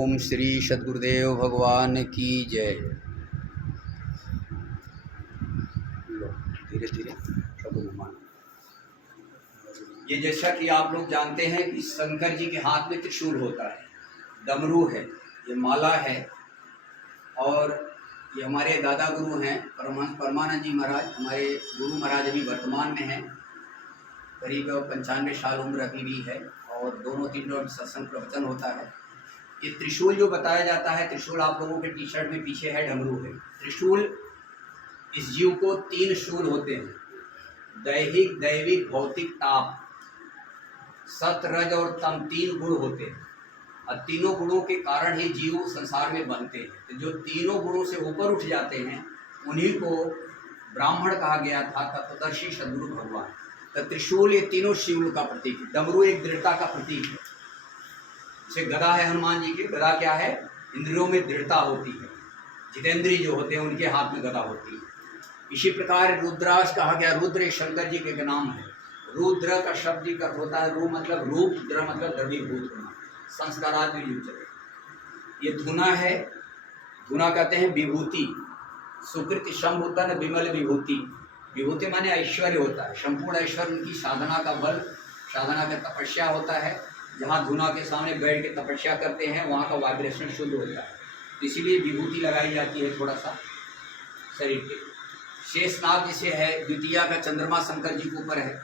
ओम श्री सद्गुरुदेव भगवान की जय। धीरे धीरे ये जैसा कि आप लोग जानते हैं कि शंकर जी के हाथ में त्रिशूल होता है, डमरू है, ये माला है और ये हमारे दादा गुरु हैं परमानंद जी महाराज। हमारे गुरु महाराज अभी वर्तमान में हैं, करीब 95 साल उम्र अभी भी है और दोनों तीनों सत्संग प्रवचन होता है। ये त्रिशूल जो बताया जाता है, त्रिशूल आप लोगों के टी शर्ट में पीछे है, डमरू है। त्रिशूल, इस जीव को 3 शूल होते हैं, दैहिक, दैविक, भौतिक ताप, सत, रज और तम 3 गुण होते हैं और तीनों गुणों के कारण ही जीव संसार में बनते हैं। तो जो तीनों गुणों से ऊपर उठ जाते हैं उन्हीं को ब्राह्मण कहा गया था, तत्वदर्शी सद्गुरु भगवान। तो त्रिशूल ये तीनों शिव का प्रतीक है। डमरू एक दृढ़ता का प्रतीक है। जैसे गदा है हनुमान जी की, गदा क्या है? इंद्रियों में दृढ़ता होती है। जितेंद्रिय जो होते हैं उनके हाथ में गदा होती है। इसी प्रकार रुद्राक्ष कहा गया, रुद्र एक शंकर जी के नाम है। रुद्र का शब्द का होता है रू मतलब रूप, द्र मतलब द्रवीभूत होना, संस्काराद ये धुना है। धुना कहते हैं विभूति, सुकृति शंभ होता है, विमल विभूति। विभूति माने ऐश्वर्य होता है, संपूर्ण ऐश्वर्य उनकी साधना का बल, साधना का तपस्या होता है। जहाँ धुना के सामने बैठ के तपस्या करते हैं वहाँ का वाइब्रेशन शुद्ध होता है, इसीलिए विभूति लगाई जाती है थोड़ा सा शरीर के। शेषनाग जिसे है, द्वितीया का चंद्रमा शंकर जी के ऊपर है।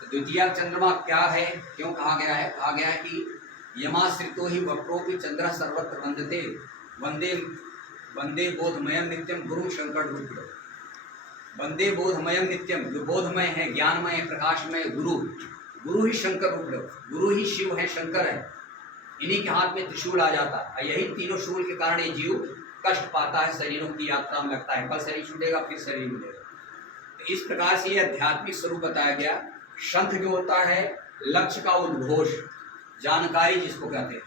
तो द्वितीया चंद्रमा क्या है, क्यों कहा गया है? कहा गया है कि यमाश्रितो ही वक्रोपि चंद्र सर्वत्र वंदते वंदे वंदे बोधमयम नित्यम गुरु शंकर रुद्र। वंदे बोधमयम नित्यम, जो बोधमय है, ज्ञानमय है, प्रकाशमय गुरु, गुरु ही शंकर रूप, गुरु ही शिव है, शंकर है। इन्हीं के हाथ में त्रिशूल आ जाता है। यही तीनों शूल के कारण ये जीव कष्ट पाता है, शरीरों की यात्रा में लगता है। कल शरीर छूटेगा फिर शरीर मिलेगा। तो इस प्रकार से ये आध्यात्मिक स्वरूप बताया गया। शंख जो होता है लक्ष्य का उद्घोष, जानकारी जिसको कहते हैं।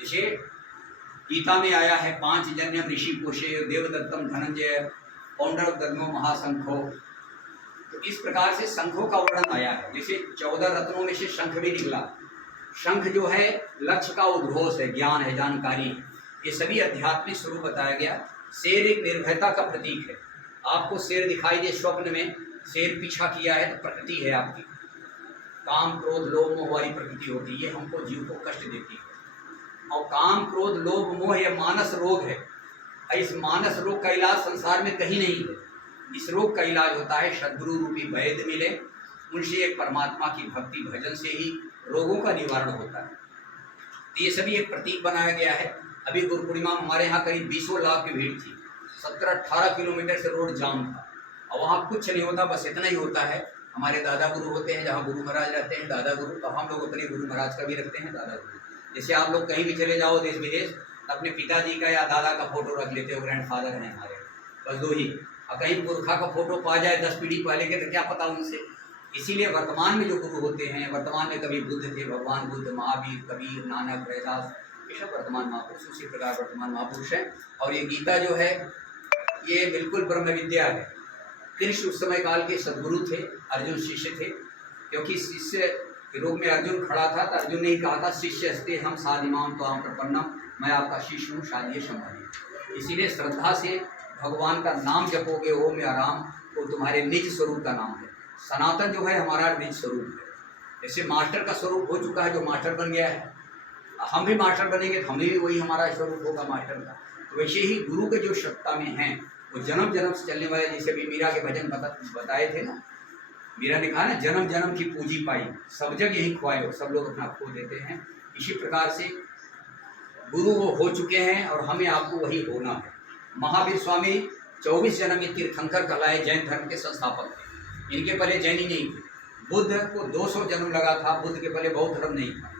जैसे गीता में आया है 5 जन्यम ऋषि कोशे देवदत्तम धनंजय पौंडर दग्नो महाशंखो। तो इस प्रकार से शंखों का वर्णन आया है। जैसे 14 रत्नों में से शंख भी निकला। शंख जो है लक्ष्य का उद्घोष है, ज्ञान है, जानकारी। ये सभी आध्यात्मिक स्वरूप बताया गया। शेर एक निर्भयता का प्रतीक है। आपको शेर दिखाई दे स्वप्न में, शेर पीछा किया है तो प्रकृति है आपकी, काम क्रोध लोभ मोह वाली प्रकृति होती है। ये हमको जीव को कष्ट देती है। और काम क्रोध लोभ मोह ये मानस रोग है। इस मानस रोग का इलाज संसार में कहीं नहीं है। इस रोग का इलाज होता है सद्गुरु रूपी वैद्य मिले, उनसे एक परमात्मा की भक्ति भजन से ही रोगों का निवारण होता है। तो ये सभी एक प्रतीक बनाया गया है। अभी गुरु पूर्णिमा में हमारे यहाँ करीब 20 लाख की भीड़ थी। 17-18 किलोमीटर से रोड जाम था और वहाँ कुछ नहीं होता, बस इतना ही होता है। हमारे दादा गुरु होते हैं, जहाँ गुरु महाराज रहते हैं दादा गुरु, तो हम लोग अपने गुरु महाराज का भी रखते हैं दादा गुरु। जैसे आप लोग कहीं भी चले जाओ देश विदेश, अपने पिताजी का या दादा का फोटो रख लेते हो, ग्रैंड फादर हैं हमारे, बस 2 ही। और कहीं पुरखा का फोटो पा जाए 10 पीढ़ी पहले के, तो क्या पता उनसे। इसीलिए वर्तमान में जो गुरु होते हैं, वर्तमान में कभी बुद्ध थे, भगवान बुद्ध, महावीर, कबीर, नानक, रैदास, ये सब वर्तमान महापुरुष, उसी प्रकार वर्तमान महापुरुष हैं। और ये गीता जो है ये बिल्कुल ब्रह्म विद्या है। कृष्ण उस समय काल के सद्गुरु थे, अर्जुन शिष्य थे। क्योंकि शिष्य के रूप में अर्जुन खड़ा था तो अर्जुन ने ही कहा था शिष्य अस्ते हम साधिमाम तो आम प्रपन्नम, मैं आपका शिष्य हूँ, शादिये संभालिए। इसीलिए श्रद्धा से भगवान का नाम जपोगे ओम या राम, वो तुम्हारे निज स्वरूप का नाम है। सनातन जो है हमारा निज स्वरूप है। जैसे मास्टर का स्वरूप हो चुका है, जो मास्टर बन गया है, हम भी मास्टर बनेंगे तो हमें भी वही हमारा स्वरूप होगा मास्टर का। तो वैसे ही गुरु के जो सत्ता में हैं वो जन्म जन्म से चलने वाले, जैसे भी मीरा के भजन बताए थे ना, मीरा ने कहा ना, जन्म जन्म की पूंजी पाई, सब जग यही खुआए, सब लोग अपना खो देते हैं। इसी प्रकार से गुरु वो हो चुके हैं और हमें आपको वही होना है। महावीर स्वामी 24 जन्म में तीर्थंकर कहलाए, जैन धर्म के संस्थापक थे। इनके पहले जैनी नहीं थे। बुद्ध को 200 जन्म लगा था, बुद्ध के पहले बौद्ध धर्म नहीं था।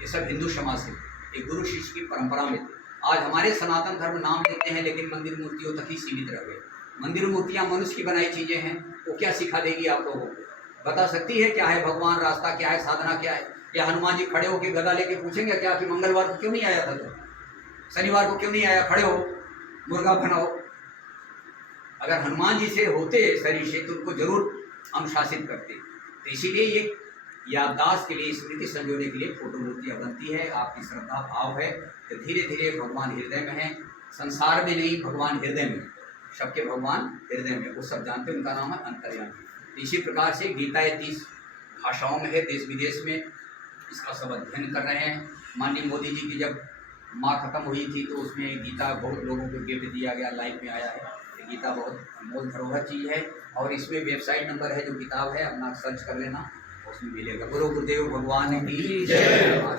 ये सब हिंदू समाज से थे, एक गुरु शिष्य की परंपरा में थे। आज हमारे सनातन धर्म नाम लेते हैं लेकिन मंदिर मूर्तियों तक ही सीमित रह गए। मंदिर मूर्तियाँ मनुष्य की बनाई चीज़ें हैं, वो क्या सिखा देगी आप लोगों को? बता सकती है क्या है भगवान, रास्ता क्या है, साधना क्या है? या हनुमान जी खड़े होकर गदा लेके पूछेंगे क्या कि मंगलवार को क्यों नहीं आया था तुम, शनिवार को क्यों नहीं आया, खड़े हो, मुर्गा बनाओ? अगर हनुमान जी से होते शरीर से तो उनको जरूर हम शासित करते। तो इसीलिए याददाश्त के लिए, स्मृति संजोने के लिए फोटो मूर्तियाँ बनती है। आपकी श्रद्धा भाव है तो धीरे धीरे भगवान हृदय में है, संसार में नहीं, भगवान हृदय में, सबके भगवान हृदय में, वो सब जानते हैं, उनका नाम है अंतर्यामी। इसी प्रकार से गीता 30 भाषाओं में है, देश विदेश में इसका सब अध्ययन कर रहे हैं। माननीय मोदी जी की जब माँ खत्म हुई थी तो उसमें गीता बहुत लोगों को गिफ्ट दिया गया, लाइव में आया है। गीता बहुत अनमोल धरोहर चीज़ है और इसमें वेबसाइट नंबर है, जो किताब है अपना सर्च कर लेना, उसमें मिलेगा। गुरु गुरुदेव भगवान की जय।